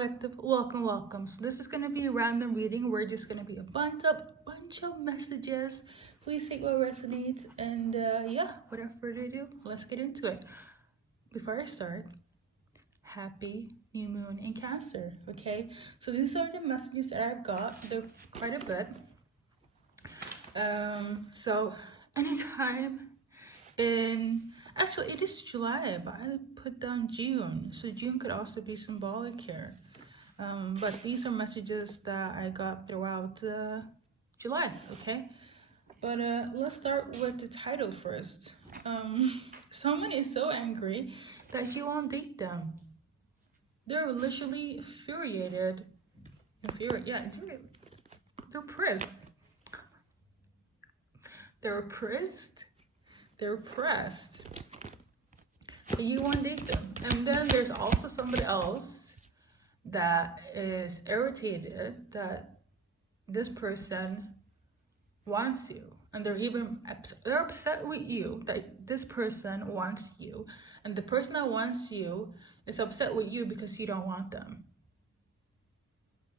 Collective, welcome. So this is gonna be a random reading. We're just gonna be a bunch of messages. Please take what resonates, and yeah, without further ado, let's get into it. Before I start, happy new moon in Cancer. Okay, so these are the messages that I've got. They're quite a bit. So anytime in actually it is July, but I put down June, so June could also be symbolic here. But these are messages that I got throughout July. Okay, but let's start with the title first. Someone is so angry that you won't date them. They're literally infuriated. Infuriated. They're pressed. They're pressed. They're pressed. You won't date them. And then there's also somebody else that is irritated that this person wants you. And they're upset with you that this person wants you. And the person that wants you is upset with you because you don't want them.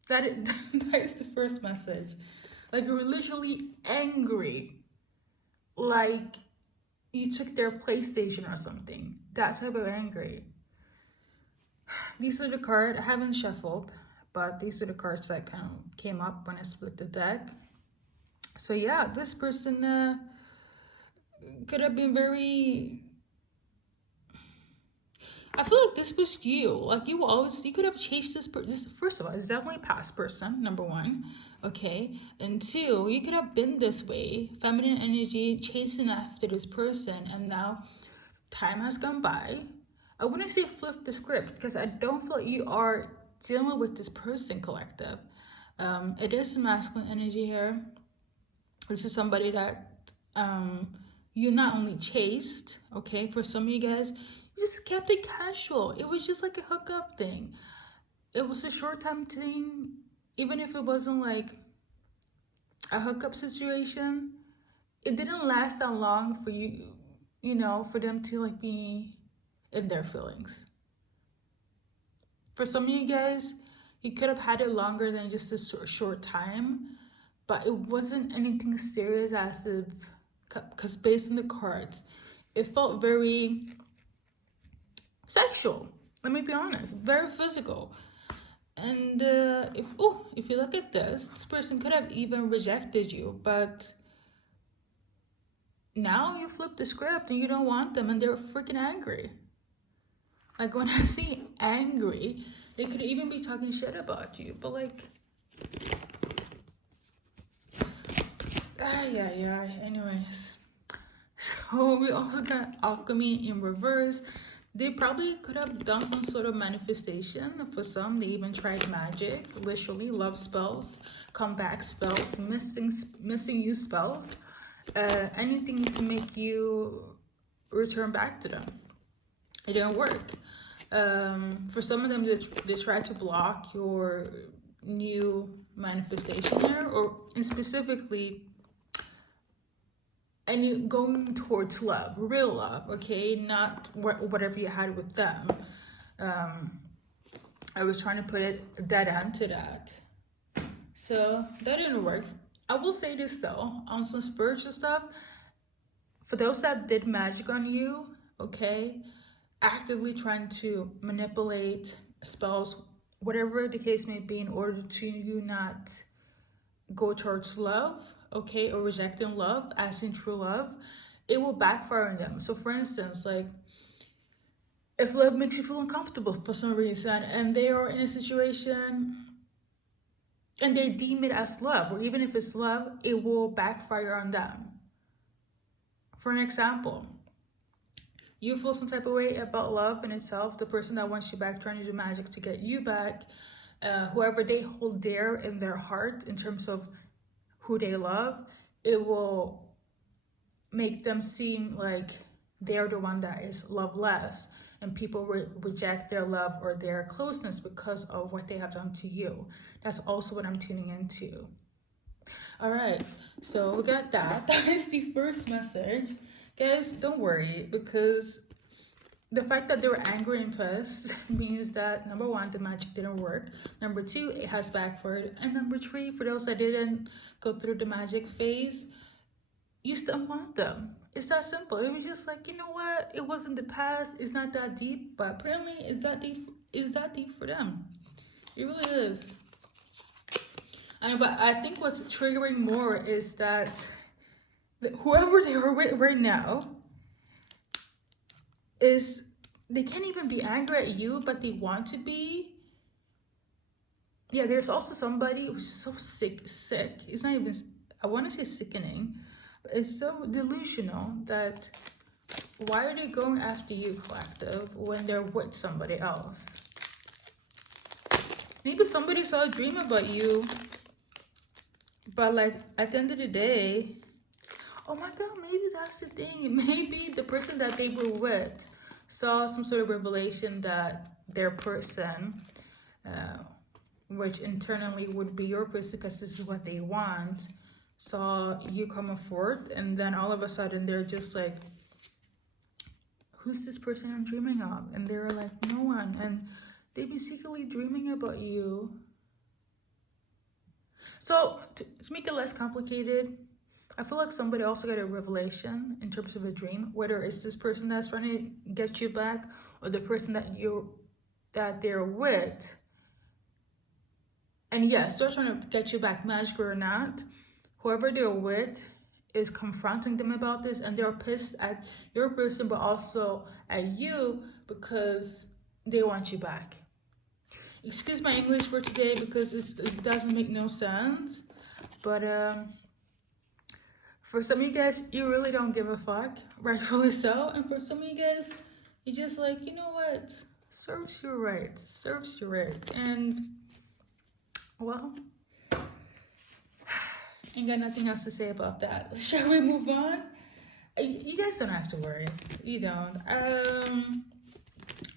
That is the first message. Like, you're literally angry. Like you took their PlayStation or something. That type of angry. These are the cards. I haven't shuffled, but these are the cards that kind of came up when I split the deck. So yeah, this person could have been very... I feel like this was you. Like you could have chased this person. First of all, it's definitely a past person, number one. Okay. And two, you could have been this way, feminine energy, chasing after this person. And now time has gone by. I wouldn't say flip the script because I don't feel like you are dealing with this person, collective. It is masculine energy here. This is somebody that you not only chased, okay, for some of you guys, you just kept it casual. It was just like a hookup thing. It was a short time thing. Even if it wasn't like a hookup situation, it didn't last that long for you, for them to like be in their feelings. For some of you guys, you could have had it longer than just a short time, but it wasn't anything serious as if, because based on the cards, it felt very sexual. Let me be honest, very physical. And if you look at this person could have even rejected you, but now you flip the script and you don't want them, and they're freaking angry. Like when I see angry, they could even be talking shit about you, but like, yeah. Anyways, so we also got alchemy in reverse. They probably could have done some sort of manifestation. For some, they even tried magic, literally love spells, comeback spells, missing you spells, anything to make you return back to them. It didn't work. For some of them, they tried to block your new manifestation there, and specifically, and you going towards love, real love, okay, not whatever you had with them. I was trying to put a dead end to that, so that didn't work. I will say this though, on some spiritual stuff, for those that did magic on you, okay, actively trying to manipulate spells, whatever the case may be, in order to you not go towards love, okay, or rejecting love as in true love, it will backfire on them. So for instance, like if love makes you feel uncomfortable for some reason and they are in a situation and they deem it as love, or even if it's love, it will backfire on them. For an example, you feel some type of way about love in itself, the person that wants you back, trying to do magic to get you back, whoever they hold dear in their heart in terms of who they love, it will make them seem like they're the one that is loveless, and people reject their love or their closeness because of what they have done to you. That's also what I'm tuning into. All right, so we got that. That is the first message. Guys, don't worry, because the fact that they were angry and pissed means that number one, the magic didn't work. Number two, it has backfired. And number three, for those that didn't go through the magic phase, you still want them. It's that simple. It was just like, you know what? It wasn't the past. It's not that deep, but apparently it's that deep. It's that deep for them. It really is. But I think what's triggering more is that whoever they are with right now is, they can't even be angry at you, but they want to be. Yeah, there's also somebody who's so sick. It's not even, I want to say sickening, but it's so delusional that why are they going after you, collective, when they're with somebody else? Maybe somebody saw a dream about you, but like at the end of the day, oh my god, maybe that's the thing. Maybe the person that they were with saw some sort of revelation that their person, which internally would be your person because this is what they want, saw you coming forth, and then all of a sudden they're just like, who's this person I'm dreaming of? And they're like, no one. And they've been secretly dreaming about you. So to make it less complicated, I feel like somebody also got a revelation in terms of a dream, whether it's this person that's trying to get you back or the person that they're with. And yes, they're trying to get you back, magic or not. Whoever they're with is confronting them about this, and they're pissed at your person, but also at you because they want you back. Excuse my English for today because it doesn't make no sense. But for some of you guys, you really don't give a fuck, rightfully so. And for some of you guys, you're just like, you know what? Serves you right. Serves you right. And, well, ain't got nothing else to say about that. Shall we move on? You guys don't have to worry. You don't.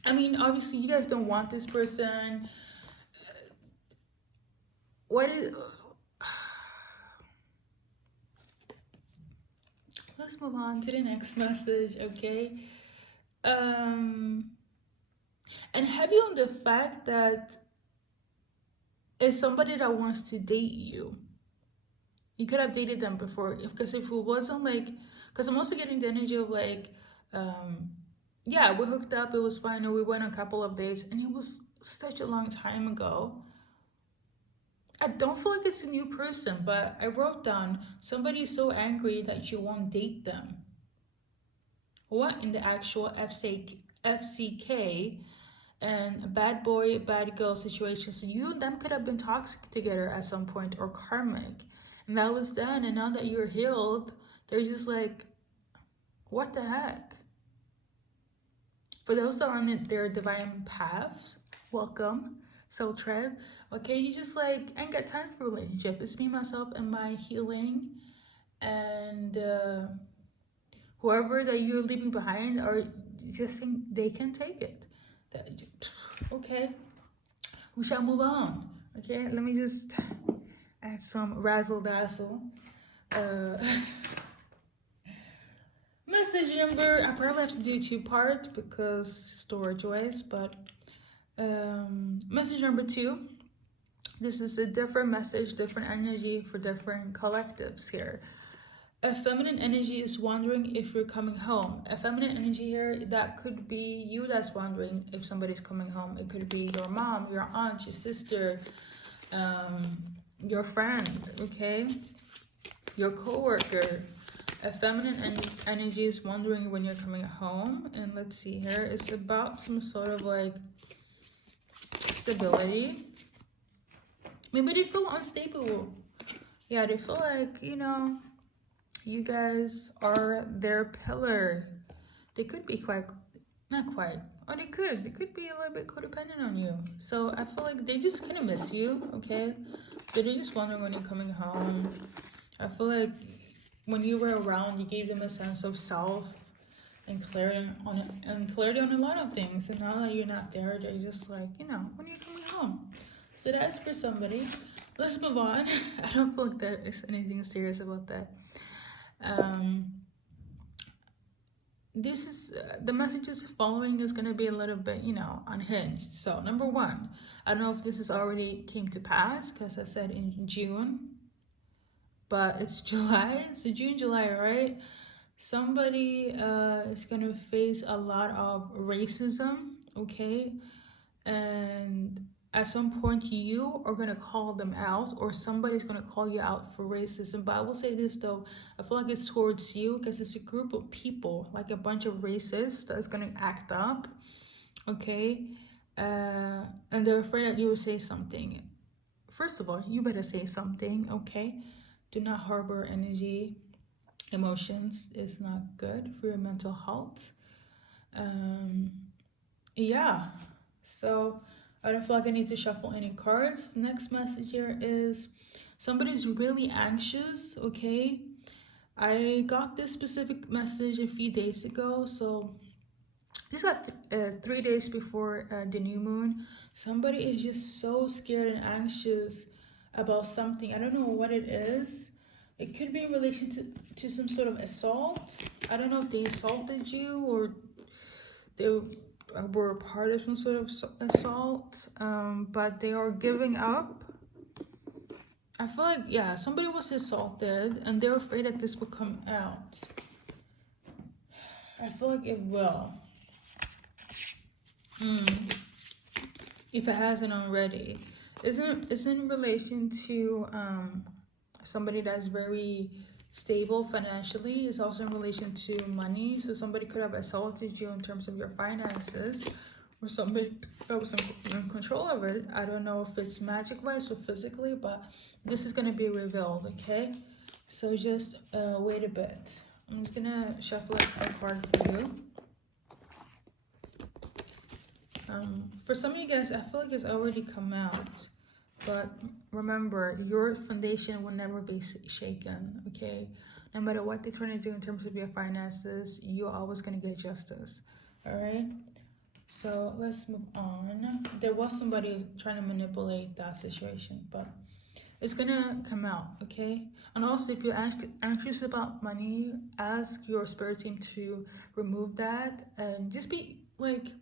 I mean, obviously, you guys don't want this person. What is... Let's move on to the next message, okay? And heavy on the fact that it's somebody that wants to date you. You could have dated them before, because if it wasn't like, because I'm also getting the energy of like, yeah, we hooked up, it was fine, or we went a couple of days, and it was such a long time ago. I don't feel like it's a new person, but I wrote down, somebody so angry that you won't date them. What in the actual FCK and a bad boy, bad girl situation. So you and them could have been toxic together at some point, or karmic. And that was done, and now that you're healed, they're just like, what the heck? For those that are on their divine paths, welcome. Soul Tribe. Okay, you just like ain't got time for a relationship. It's me, myself, and my healing. And whoever that you're leaving behind, or just think they can take it. Okay, we shall move on. Okay, let me just add some razzle dazzle. Message number, I probably have to do 2 parts because storage wise, but message number 2, this is a different message, different energy for different collectives here. A feminine energy is wondering if you're coming home. A feminine energy here, that could be you that's wondering if somebody's coming home. It could be your mom, your aunt, your sister, your friend, okay, your co-worker. A feminine energy is wondering when you're coming home. And let's see here, it's about some sort of like stability. Maybe they feel unstable. Yeah, they feel like, you know, you guys are their pillar. They could be quite, not quite, or they could be a little bit codependent on you. So I feel like they just kind of miss you, okay? So they just wonder when you're coming home. I feel like when you were around, you gave them a sense of self and clarity on a lot of things. And now that you're not there, they're just like, you know, when are you coming home? So that's for somebody. Let's move on. I don't feel like there's anything serious about that. this is the messages following is going to be a little bit, you know, unhinged. So number one, I don't know if this is already came to pass because I said in June, but it's July. So June, July, right? Somebody is going to face a lot of racism, okay? And at some point you are going to call them out, or somebody's going to call you out for racism. But I will say this though, I feel like it's towards you because it's a group of people, like a bunch of racists that's going to act up, okay? And they're afraid that you will say something. First of all, you better say something, okay? Do not harbor energy. Emotions is not good for your mental health. Yeah, so I don't feel like I need to shuffle any cards. Next message here is somebody's really anxious, okay? I got this specific message a few days ago, so just got 3 days before the new moon. Somebody is just so scared and anxious about something. I don't know what it is. It could be in relation to some sort of assault. I don't know if they assaulted you or they were part of some sort of assault, but they are giving up. I feel like, yeah, somebody was assaulted and they're afraid that this will come out. I feel like it will. If it hasn't already. It's in relation to somebody that's very stable financially. It's also in relation to money. So somebody could have assaulted you in terms of your finances, or somebody that was in control of it. I don't know if it's magic wise or physically, but this is going to be revealed, okay? So just wait a bit. I'm just going to shuffle a card for you. For some of you guys, I feel like it's already come out. But remember, your foundation will never be shaken, okay? No matter what they're trying to do in terms of your finances, you're always going to get justice, all right? So let's move on. There was somebody trying to manipulate that situation, but it's going to come out, okay? And also, if you're anxious about money, ask your spirit team to remove that and just be, like,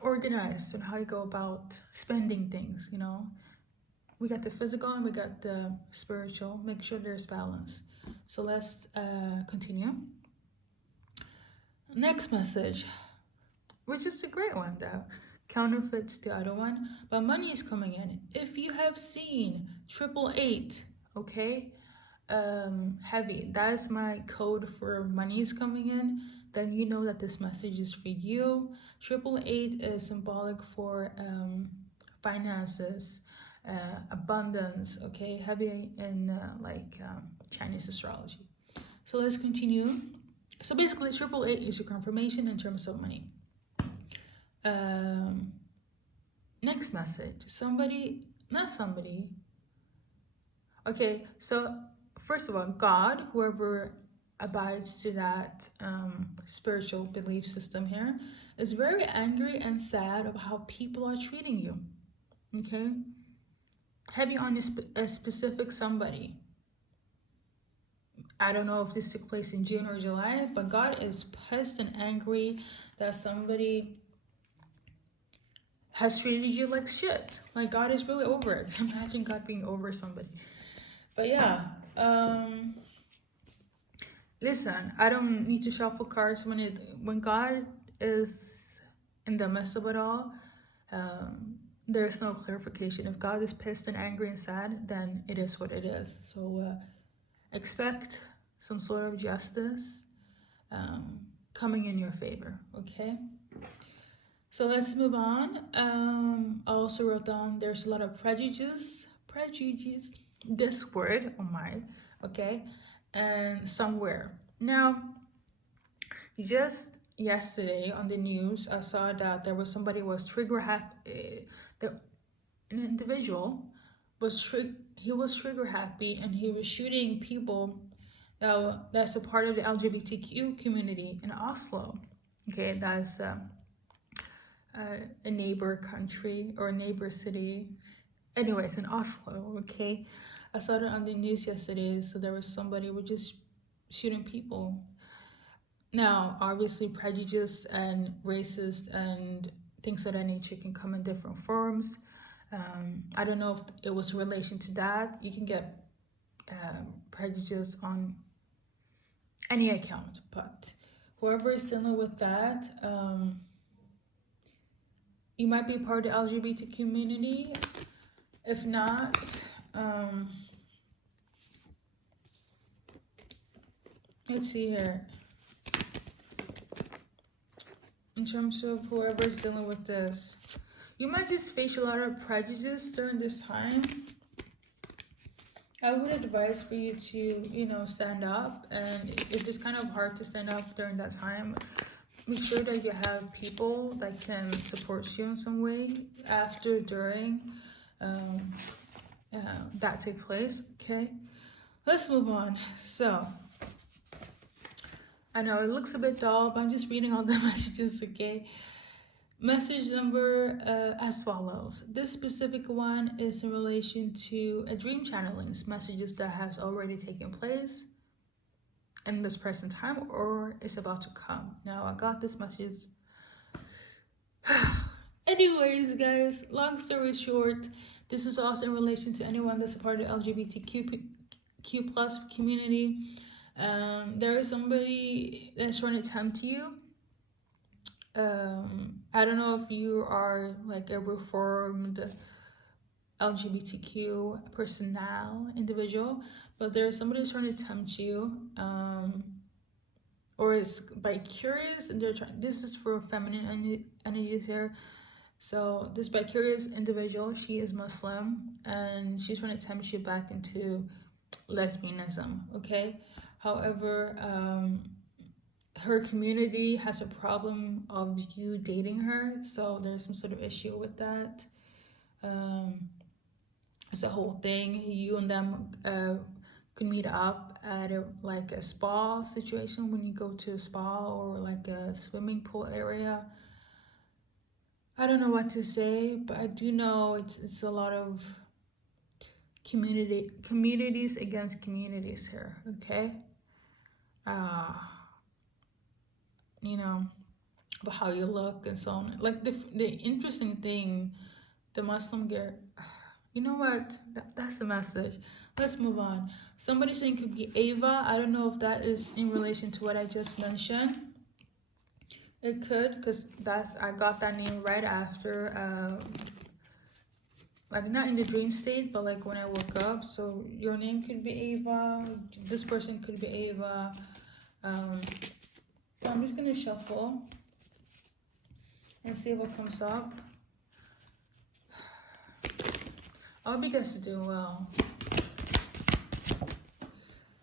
organized on how you go about spending things, you know. We got the physical and we got the spiritual. Make sure there's balance. So let's continue. Next message, which is a great one though, counterfeits the other one, but money is coming in. If you have seen 888, okay, heavy, that is my code for money is coming in, then you know that this message is for you. 888 is symbolic for finances, abundance, okay, heavy in Chinese astrology. So let's continue. So basically 888 is your confirmation in terms of money. Next message, okay, so first of all, God, whoever abides to that spiritual belief system here, is very angry and sad of how people are treating you, okay? Heavy on a specific somebody. I don't know if this took place in June or July, but God is pissed and angry that somebody has treated you like shit. Like, God is really over it. Imagine God being over somebody. But yeah, listen, I don't need to shuffle cards when God is in the mess of it all. There's no clarification. If God is pissed and angry and sad, then it is what it is. So expect some sort of justice coming in your favor, okay? So let's move on. I also wrote down there's a lot of prejudice, this word, oh my, okay, and somewhere. Now, just yesterday on the news, I saw that there was somebody was trigger happy. An individual was trigger happy, and he was shooting people that's a part of the LGBTQ community in Oslo. Okay, that's a neighbor country or a neighbor city. Anyways, in Oslo, okay? I saw it on the news yesterday, so there was somebody who was just shooting people. Now, obviously, prejudice and racist and things of that nature can come in different forms. I don't know if it was in relation to that. You can get prejudice on any account, but whoever is dealing with that, you might be part of the LGBT community. If not, let's see here. In terms of whoever's dealing with this, you might just face a lot of prejudice during this time. I would advise for you to, you know, stand up. And if it's kind of hard to stand up during that time, make sure that you have people that can support you in some way after, during that take place. Okay, let's move on. So I know it looks a bit dull, but I'm just reading all the messages. Okay, message number as follows. This specific one is in relation to a dream channelings, messages that has already taken place in this present time or is about to come. Now, I got this message. Anyways, guys, long story short, this is also in relation to anyone that's a part of the LGBTQ plus community. There is somebody that's trying to tempt you. I don't know if you are like a reformed LGBTQ personnel individual, but there's somebody who's trying to tempt you, or is by curious, and they're trying. This is for feminine energies here. So this by curious individual, she is Muslim, and she's trying to tempt you back into lesbianism. Okay, however, her community has a problem of you dating her, so there's some sort of issue with that. It's a whole thing. You and them could meet up at like a spa situation, when you go to a spa or like a swimming pool area. I don't know what to say, but I do know it's a lot of communities against communities here. Okay, you know, about how you look and so on. Like the interesting thing, the Muslim girl. You know what? That's the message. Let's move on. Somebody saying could be Ava. I don't know if that is in relation to what I just mentioned. It could, because I got that name right after, like not in the dream state, but like when I woke up. So your name could be Ava. This person could be Ava. I'm just gonna shuffle and see what comes up. I hope you guys are doing well.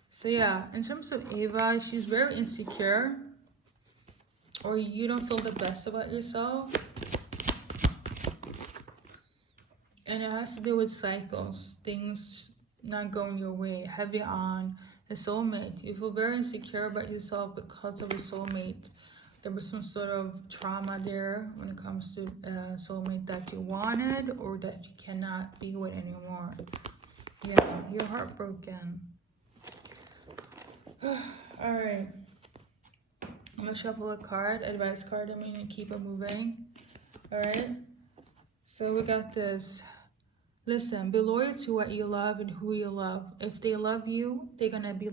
So yeah, in terms of Ava, she's very insecure, or you don't feel the best about yourself. And it has to do with cycles, things not going your way, heavy on a soulmate. You feel very insecure about yourself because of a soulmate. There was some sort of trauma there when it comes to a soulmate that you wanted or that you cannot be with anymore. Yeah, you're heartbroken. All right. I'm going to shuffle a card, advice card. I'm going to keep it moving. All right. So we got this. Listen, be loyal to what you love and who you love. If they love you, they're going to be